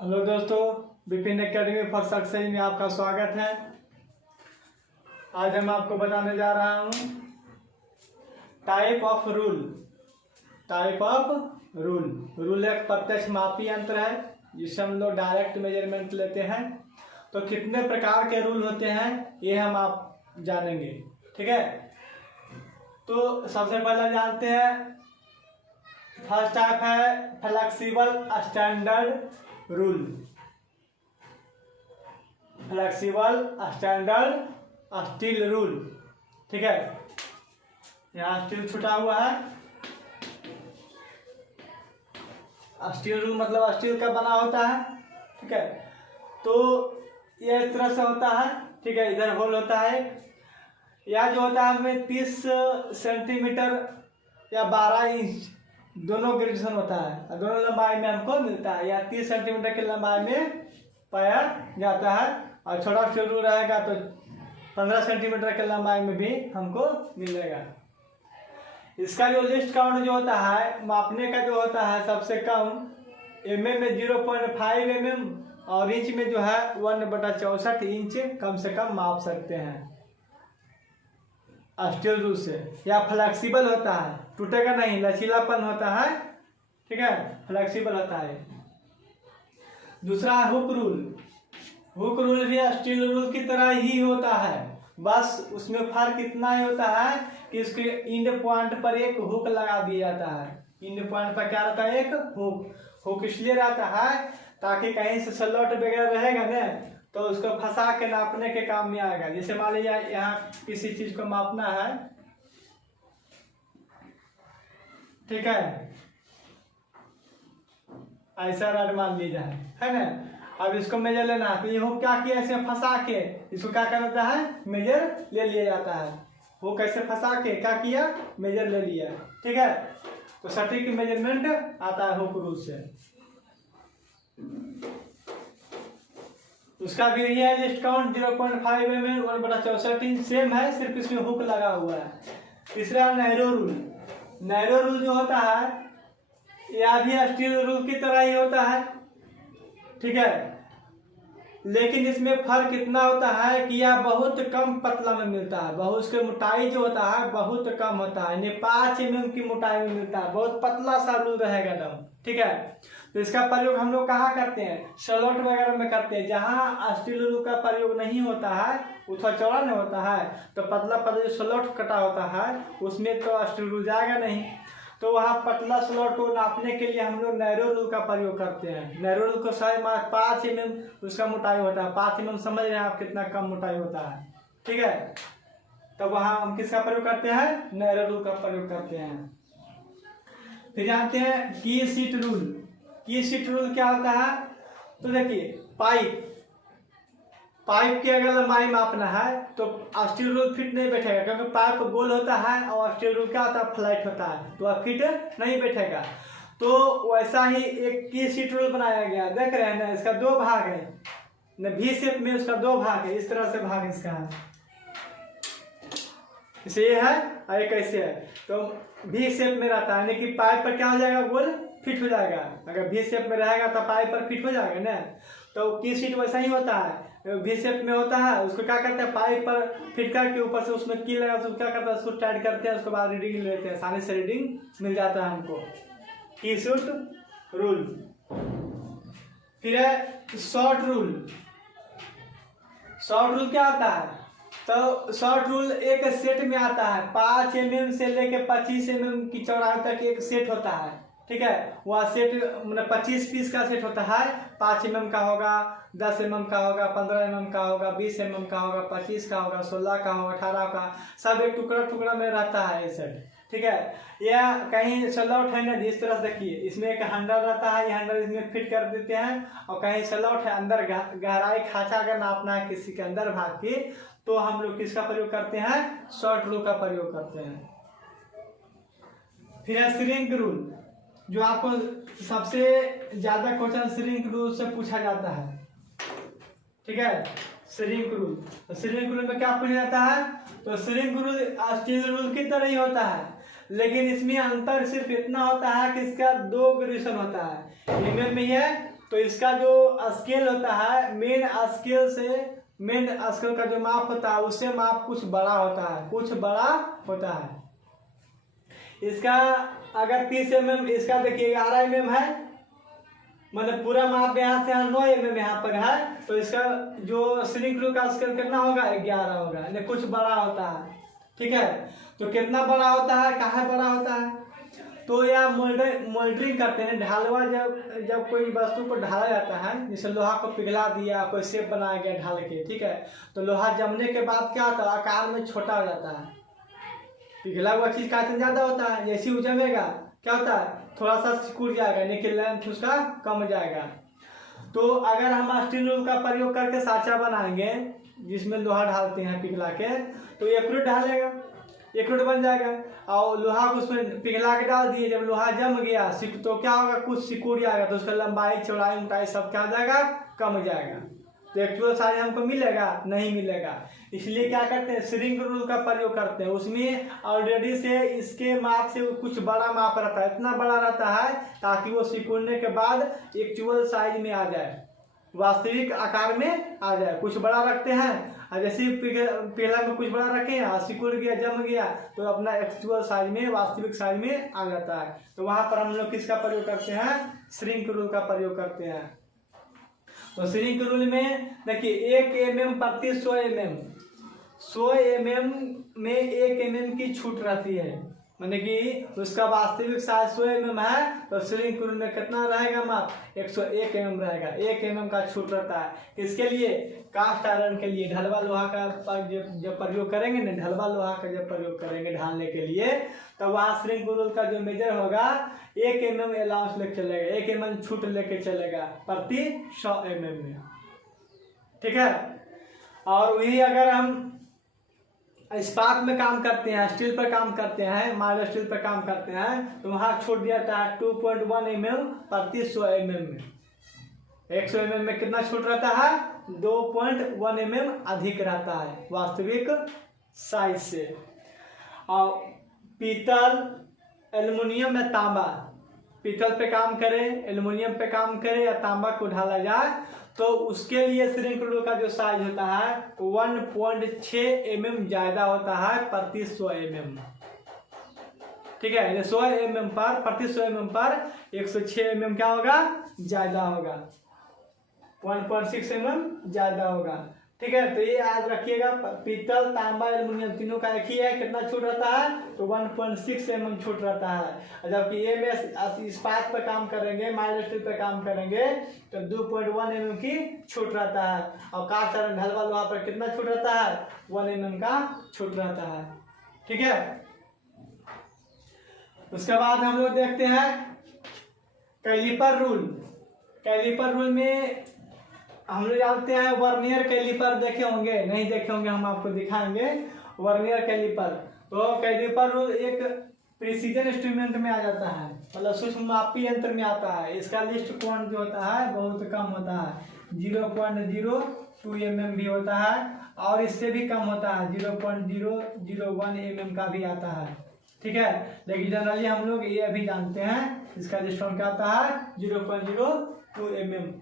Hello दोस्तों, Vipin academy for success में आपका स्वागत है। आज हम आपको बताने जा रहा हूँ type of rule. Type of rule rule एक प्रत्यक्ष मापी यंत्र है जिससे हम लोग डायरेक्ट मेजरमेंट लेते हैं। तो कितने प्रकार के रूल होते हैं ये हम आप जानेंगे, ठीक है। तो सबसे पहले जानते हैं, फर्स्ट टाइप है flexible standard rule. Flexible standard steel rule, ठीक है। यहाँ स्टील छुटा हुआ है। स्टील रूल मतलब स्टील का बना होता है, ठीक है। तो ये इस तरह से होता है, ठीक है। इधर होल होता है, या जो होता है हमें 30 सेंटीमीटर या 12 इंच दोनों ग्रेजुएशन होता है। दोनों लंबाई में हमको मिलता है, या 30 सेंटीमीटर की लंबाई में पाया जाता है। और छोटा स्टील रहेगा तो 15 सेंटीमीटर के लंबाई में भी हमको मिलेगा। इसका जो लिस्ट काउंट जो होता है, मापने का जो होता है, सबसे कम mm में 0.5 mm और इंच में जो है 1/64 इंच कम से कम माप सकते हैं स्टील रूल से। या फ्लेक्सिबल होता है, टूटेगा नहीं, लचीलापन होता है, ठीक है, फ्लेक्सिबल होता है। दूसरा है हुक रूल। हुक रूल भी स्टील रूल की तरह ही होता है, बस उसमें फर्क इतना ही होता है कि इसके इंड पॉइंट पर एक हुक लगा दिया जाता है। इंड पॉइंट पर क्या रहता है? एक हुक। हुक इसलिए रहता है ताकि कहीं से स्लॉट वगैरह रहेगा ना, तो उसको फंसा के नापने के काम में आएगा। जैसे मान लीजिए यहाँ किसी चीज को मापना है, ठीक है, ऐसा रड मान लीजिए है ना। अब इसको मेजर लेना है, तो ये हुक क्या किया, इसे फंसा के इसको क्या करता है, मेजर ले लिया जाता है। वो कैसे फंसा के क्या किया, मेजर ले लिया, ठीक है। तो सटीक मेजरमेंट आता है हुक रूल से। उसका भी ये है list count 0.5 mm 1/64 inch, same है, सिर्फ इसमें हुक लगा हुआ है। तीसरा नैरो रूल। नैरो रूल जो होता है यह भी स्टील रूल की तरह ही होता है, ठीक है। लेकिन इसमें फर्क इतना होता है कि यह बहुत कम पतला में मिलता है। बहुत उसकी मोटाई जो होता है बहुत कम होता है, यानी 5 mm की मोटाई में मिलता है। बहुत पतला सा रूल रहेगा एकदम, ठीक है। तो इसका प्रयोग हम लोग कहाँ करते हैं? स्लॉट वगैरह में करते हैं। जहाँ स्टील रूल का प्रयोग नहीं होता है, उतना चौड़ा नहीं होता है, तो पतला पतला जो स्लॉट कटा होता है उसमें तो स्टील रूल जाएगा नहीं। तो वहाँ पतला स्लॉट को नापने के लिए हम लोग नैरो रूल का प्रयोग करते हैं। नैरो रूल को शायद 5 mm उसका मोटाई होता है। 5 mm समझ रहे हैं आप कितना कम मोटाई होता है, ठीक है। तो वहाँ हम किसका प्रयोग करते हैं? नैरो रूल का प्रयोग करते हैं। फिर जानते हैं की seat rule. Key seat rule क्या होता है? तो देखिए, पाइप की अगर लंबाई मापना है तो स्टील रूल फिट नहीं बैठेगा, क्योंकि पाइप गोल होता है और स्टील रूल क्या होता है, फ्लैट होता है, तो वह फिट नहीं बैठेगा। तो वैसा ही एक की सीट रूल बनाया गया, देख रहे हैं ना, इसका 2 भाग है न, भी शेप में उसका 2 भाग है। इस तरह से भाग इसका है, इसे ये है और एक ऐसे है। तो भी शेप में रहता है, यानी कि पाइप पर क्या हो जाएगा, गोल फिट हो जाएगा। अगर भी शेप में रहेगा तो पाइप पर फिट हो जाएगा ना। तो की सीट वैसा ही होता है, भी शेप में होता है। उसको क्या करते हैं, पाइप पर फिट करके ऊपर से उसमें की लगा, उसको क्या करते हैं, उसको टाइट करते हैं, उसके बाद रीडिंग लेते हैं, आसानी से रीडिंग मिल जाता है हमको। की सीट रूल। फिर है शॉर्ट रूल। शॉर्ट रूल क्या होता है? तो शॉर्ट रूल एक सेट में आता है। 5 mm से लेके 25 mm की चौड़ाई तक एक सेट होता है, ठीक है। वह सेट मतलब 25 पीस का सेट होता है। 5 mm का होगा, 10 mm का होगा, 15 mm का होगा, 20 mm का होगा, 25 का होगा, 16 का होगा, 18 का, सब एक टुकड़ा टुकड़ा में रहता है ये सेट, ठीक है। या कहीं स्लॉट है ना, इस तरह से देखिए, इसमें एक हैंडल रहता है, ये हैंडल इसमें फिट कर देते हैं। और कहीं स्लॉट है, अंदर गहराई खाचा अगर नापना है किसी के अंदर भाग की, तो हम लोग किसका प्रयोग करते हैं? शॉर्ट रूल का प्रयोग करते हैं। फिर है श्रिंक रूल, जो आपको सबसे ज्यादा क्वेश्चन श्रिंक रूल से पूछा जाता है, ठीक है। श्रिंक रूल, तो श्रिंक रूल में क्या पूछा जाता है? तो श्रिंक रूल स्टील रूल की तरह ही होता है, लेकिन इसमें अंतर सिर्फ इतना होता है कि इसका 2 ग्रेजुएशन होता है। mm में है तो इसका जो स्केल होता है मेन स्केल का जो माप होता है उससे माप कुछ बड़ा होता है, इसका अगर 30 mm, इसका देखिए 11 mm है, मतलब पूरा माप यहाँ से 9 mm यहाँ पर है, तो इसका जो श्रिंक रूल का स्केल कितना होगा 11 होगा, यानी कुछ बड़ा होता है। ठीक है, तो कितना बड़ा होता है, कहाँ बड़ा होता है, तो यह मोल्डरिंग करते हैं, ढालवा जब कोई वस्तु को ढाला जाता है, जैसे लोहा को पिघला दिया, कोई शेप बनाया गया ढाल के, ठीक है, तो लोहा जमने के बाद क्या होता है, आकार में छोटा हो जाता है। पिघला हुआ चीज का ज्यादा होता है, जैसे वो जमेगा क्या होता है, थोड़ा सा सिकुड़ जाएगा, लेकिन लेंथ उसका कम जाएगा। तो अगर हम स्टील रूल का प्रयोग करके साँचा बनाएंगे जिसमें लोहा ढालते हैं पिघला के, तो एक रूट ढालेगा, एक रूट बन जाएगा, और लोहा को उसमें पिघला के डाल दिए, जब लोहा जम गया तो क्या होगा, कुछ सिकुड़ जाएगा, तो उसका लंबाई चौड़ाई ऊंचाई सब क्या हो जाएगा, कम जाएगा। तो एक्चुअल साइज हमको मिलेगा, नहीं मिलेगा। इसलिए क्या करते हैं, श्रिंक रूल का प्रयोग करते हैं, उसमें ऑलरेडी से इसके माप से कुछ बड़ा माप रहता है, इतना बड़ा रहता है ताकि वो सिकुड़ने के बाद एक्चुअल साइज में आ जाए, वास्तविक आकार में आ जाए। कुछ बड़ा रखते हैं और जैसे पिघला में कुछ बड़ा रखे हैं, सिकुड़ गया, जम गया, तो अपना एक्चुअल साइज में, वास्तविक साइज में आ जाता है। तो वहां पर हम लोग किसका प्रयोग करते हैं, श्रिंक रूल का प्रयोग करते हैं। तो श्रिंक रूल में देखिए 1 mm प्रति 100 mm, 100 mm में 1 mm की छूट रहती है, माने कि उसका वास्तविक साइज 100 mm है, तो श्रिंक रूल में कितना रहेगा माप, 101 mm रहेगा, 1 mm का छूट रहता है। किसके लिए, कास्ट आयरन के लिए, ढलवा लोहा का जब प्रयोग करेंगे ना, ढलवा लोहा का जब प्रयोग करेंगे ढालने के लिए, तो वहाँ श्रिंक रूल का जो मेजर होगा 1 mm अलाउंस लेके चलेगा, 1 mm छूट लेके चलेगा प्रति 100 mm में। ठीक है, और वही अगर हम इस्पात में काम करते हैं, स्टील पर काम करते हैं, माइल्ड स्टील पर काम करते हैं, तो वहाँ छूट दिया था 2.1 mm प्रति 100 mm में। 100 mm में कितना छूट रहता है, 2.1 mm अधिक रहता है वास्तविक साइज से। और पीतल, एल्युमिनियम या तांबा, पीतल पे काम करें, एल्युमिनियम पे काम करें या तांबा को ढाला जाए, तो उसके लिए श्रिंक रूल का जो साइज होता है 1.6 mm ज्यादा होता है प्रति 100 mm। ठीक है, 100 mm पर प्रति 100 mm पर 106 mm क्या होगा, ज्यादा होगा, 1.6 mm ज्यादा होगा। ठीक है, तो ये याद रखिएगा, पीतल, तांबा, एल्युमिनियम तीनों का एक ही है, कितना छूट रहता है, तो 1.6 mm छूट रहता है। जबकि ये में इस्पात पर काम करेंगे, माइल्ड स्टील पर काम करेंगे, तो 2.1 mm की छूट रहता है। और कास्ट आयरन ढलवा लोहा पर कितना छूट रहता है, 1 mm का छूट रहता है। ठीक है, उसके बाद हम लोग देखते हैं कैलिपर रूल। कैलिपर रूल में हम लोग जानते हैं वर्नियर कैलिपर, देखे होंगे, नहीं देखे होंगे, हम आपको दिखाएंगे वर्नियर कैलिपर। तो कैलिपर रूल एक प्रिसीजन इंस्ट्रूमेंट में आ जाता है, मतलब सूक्ष्म मापी यंत्र में आता है। इसका लिस्ट पॉइंट जो होता है बहुत कम होता है, 0.02 mm भी होता है, और इससे भी कम होता है, 0.001 mm का भी आता है। ठीक है, लेकिन जनरली हम लोग ये अभी जानते हैं, इसका लिस्ट पॉइंट क्या आता है, 0.02 mm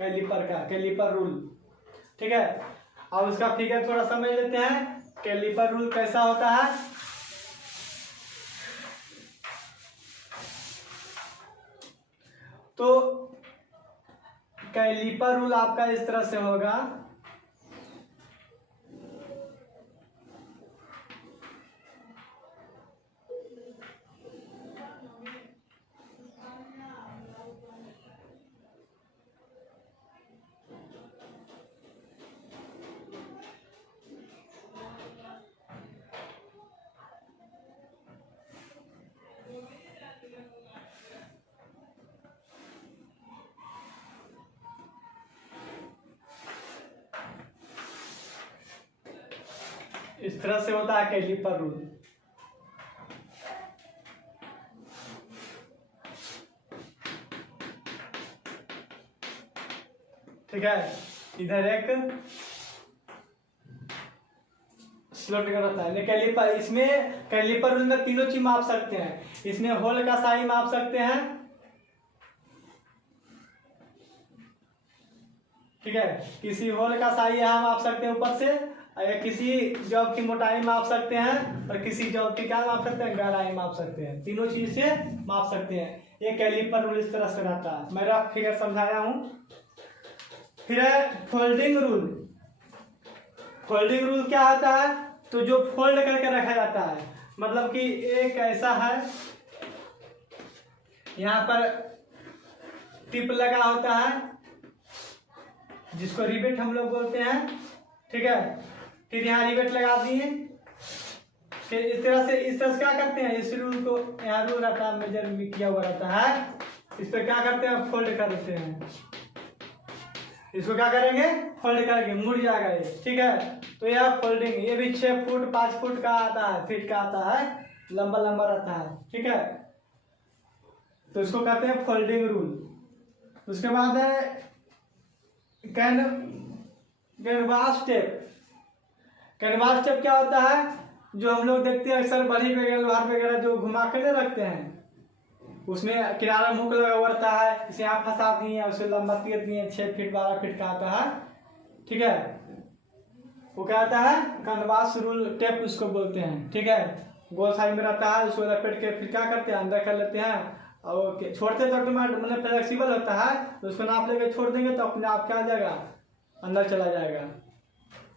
कैलिपर का, कैलिपर रूल। ठीक है, अब उसका फिगर थोड़ा समझ लेते हैं, कैलिपर रूल कैसा होता है। तो कैलिपर रूल आपका इस तरह से होगा, इस तरह से होता है कैलिपर रूल। ठीक है, इधर एक स्लॉट रहता है कैलिपर। इसमें कैलिपर रूल में तीनों चीज माप सकते हैं। इसमें होल का साइज माप सकते हैं, ठीक है। किसी होल का साइज यहाँ माप सकते हैं ऊपर से, या किसी जॉब की मोटाई माप सकते हैं, और किसी जॉब की क्या माप सकते हैं, गहराई माप सकते हैं। तीनों चीज से माप सकते हैं। ये कैलिपर रूल इस तरह से रहता है, मैं रफ फिगर समझाया हूँ। फिर है फोल्डिंग रूल। फोल्डिंग रूल क्या होता है, तो जो फोल्ड करके रखा जाता है, मतलब कि एक ऐसा है, यहाँ पर टिप लगा होता है जिसको रिवेट हम लोग बोलते हैं, ठीक है। फिर यहाँ रिवेट लगा दिए, फिर इस तरह से क्या करते हैं, इस रूल को, यहाँ रूल रहता है मेजर में किया हुआ रहता है, इस पर क्या करते हैं, फोल्ड कर देते हैं। इसको क्या करेंगे, फोल्ड करके मुड़ जाएगा ये, ठीक है। तो यह फोल्डिंग, ये भी 6 फुट 5 फुट का आता है, फीट का आता है, लंबा लंबा रहता है, ठीक है। तो इसको कहते हैं फोल्डिंग रूल। उसके बाद है कैनवास टेप। कैनवास टेप क्या होता है, जो हम लोग देखते हैं अक्सर बड़ी वगैरह लोहार वगैरह जो घुमा के रखते हैं, उसमें किनारा मुख लगा हुआ रहता है, इसे यहाँ फंसा दिए, उसे लंबा तीर दिए, 6 फीट 12 फीट का आता है, ठीक है। वो क्या आता है, कैनवास रूल टेप उसको बोलते हैं, ठीक है। गोल साइज में रहता है, उसको लपेट के फिर क्या करते हैं, अंदर कर लेते हैं, और छोड़ते तो मतलब फ्लेक्सिबल होता है, तो उसको नाप लेके छोड़ देंगे तो अपने आप क्या आ जाएगा, अंदर चला जाएगा,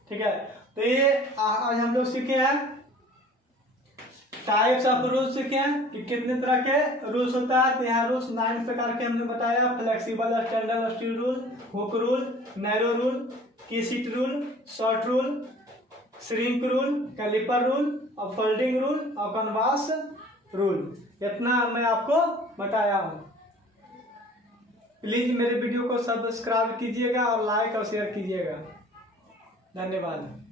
ठीक है। तो ये आज हम लोग सीखे हैं टाइप्स ऑफ रूल्स, सीखे हैं कि कितने तरह के रूल्स होता है। तो यहाँ रूल्स 9 प्रकार के हमने बताया, flexible standard steel rule, hook rule, narrow rule, key seat rule, short rule, shrink rule, caliper rule, और फोल्डिंग रूल, और कैनवास रूल। इतना मैं आपको बताया हूँ। प्लीज मेरे वीडियो को सब्सक्राइब कीजिएगा और लाइक और शेयर कीजिएगा। धन्यवाद।